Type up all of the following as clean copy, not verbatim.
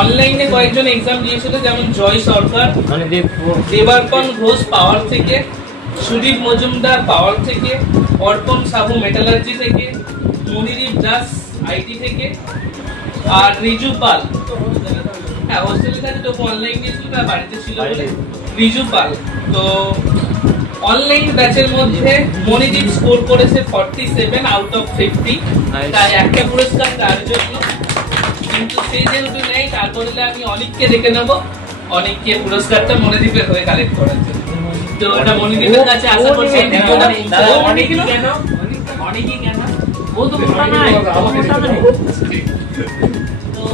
অনলাইনে কয়েকজন এক্সাম দিয়েছিল, যেমন জয় সরকার, দেবার্পণ ঘোষ পাওয়ার থেকে, সুদীপ মজুমদার পাওয়ার থেকে, অর্পণ সাহু মেটালার্জি থেকে, মনিদীপ দাস আইটি থেকে, আর রিজু পাল, হ্যাঁ হোস্টেলে থাকে তো অনলাইন দিয়েছিল, তার বাড়িতে ছিল বলে রিজু পাল। তো অনলাইন ব্যাচের মধ্যে মনিদীপ স্কোর করেছে 47 আউট অফ 50, তাই একটা পুরস্কার তার জন্য। কিন্তু সেই যেহেতু নেই, তারপরে আমি অনেককে দেখে নেবো, অনেককে পুরস্কারটা মনিদীপের হয়ে কালেক্ট করার জন্য। তো ওটা মনিদীপের কাছে আশা করছি এই ভিডিওটা অনেকই কেন অনেকই কেন ও তো মোটা নাই, তো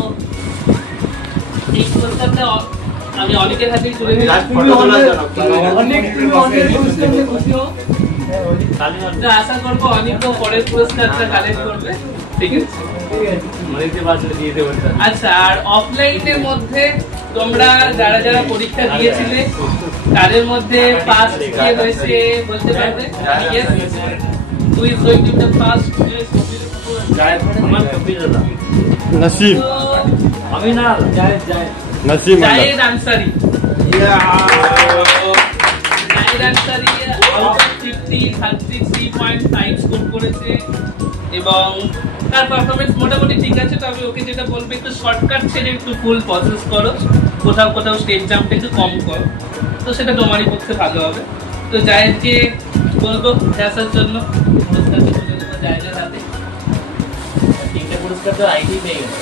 এই পুরস্কারটা আমি অনেকের হাতে তুলে দিই। আশা করবো অনেক পরের পুরস্কারটা কালেক্ট করবে, ঠিক আছে? আচ্ছা, আর অফলাইনের মধ্যে তোমরা যারা যারা পরীক্ষা দিয়েছিলে তাদের মধ্যে ফার্স্ট কে হয়েছে বলতে পারবে? Who is going to be the first? Naseem, আমি না नसीम জায়েদ আনসারী। জায়েদ আনসারী out of 50 33.5 স্কোর করেছে এবং তার পারফরম্যান্স মোটামুটি ঠিক আছে। তবে ওকে যেটা বলবো, একটু শর্টকাট ছেড়ে একটু ফুল প্রসেস করো, কোথাও কোথাও স্টেজ জাম্পটা একটু কম করো, তো সেটা তোমারই পক্ষে ভালো হবে। তো জায়েদকে বলবো আসার জন্য, পুরস্কারটা তুলে দেবো জায়েদের হাতে। তিনটে পুরস্কার তো আইডি পেয়ে গেল।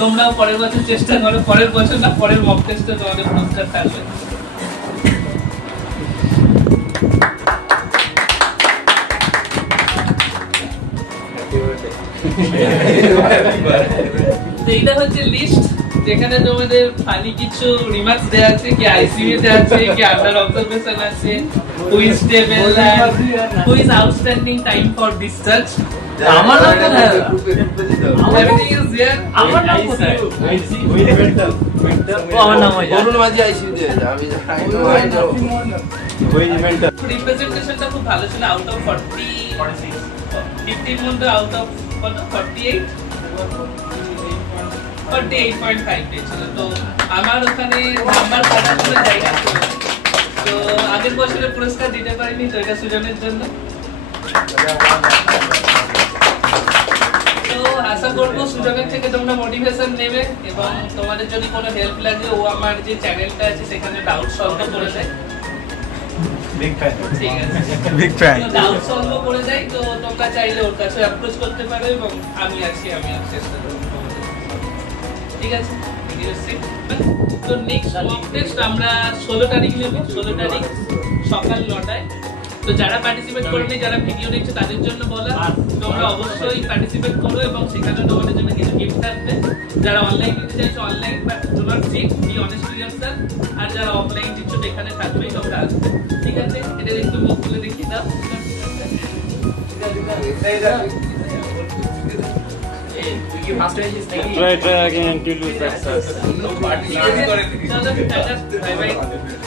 তোমরাও পরের বছর চেষ্টা করো, পরের বছর না পরের মক টেস্টে তোমাদের পুরস্কার থাকবে। এইটা হচ্ছে লিস্ট, যেখানে তোমাদের ফানি কিছু রিমার্কস দেওয়া আছে, কি আইসিইউ তে আছে, কি আন্ডার অবজারভেশন আছে, who is stable, who is outstanding time for discharge. আমার নাম কোথায়? Everything is there. আমার নাম কোথায়? আমার নাম হয় অরুণ মাঝি আইসিইউ তে। আমি ওই ইভেন্টটা রিপ্রেজেন্টেশনটা খুব ভালো ছিল। আউট অফ 40 50 মধ্যে আউট অফ কত 48 48.5 পেয়েছিল। তো আমার ওখানে নাম্বার কাটা করে জায়গা ছিল, তো আগের বছরে পুরস্কার দিতে পারিনি, তো এটা সুজনের জন্য। তো আশা করবো সুজনের থেকে তোমরা মোটিভেশন নেবে এবং তোমাদের যদি কোনো হেল্প লাগে, ও আমার যে চ্যানেলটা আছে সেখানে ডাউট সলভ করে দেয়। বিগ ফ্যান, ঠিক আছে, বিগ ফ্যান। ডাউট সলভ করে দেয়, তো তোমরা চাইলে ওর কাছে অ্যাপ্রোচ করতে পারো এবং আমি চেষ্টা করব, ঠিক আছে? তো নেক্সট মক টেস্ট আমরা 16 তারিখ নেব, 16 তারিখ সকাল 9টায়। তো যারা পার্টিসিপেট করেনি, যারা ভিডিও দেখছে তাদের জন্য বলা, তোমরা অবশ্যই পার্টিসিপেট করো এবং সেখানে তোমাদের জন্য কিছু গিফট থাকবে। যারা অনলাইন দিতে চাইছো online, but do not cheat, be honest with yourself. আর যারা অফলাইন দিচ্ছ এখানে থাকবেই, তোমরা আসবে, ঠিক আছে? এটা একটু মুখ খুলে দেখিয়ে দাও। try again until you success. Bye bye.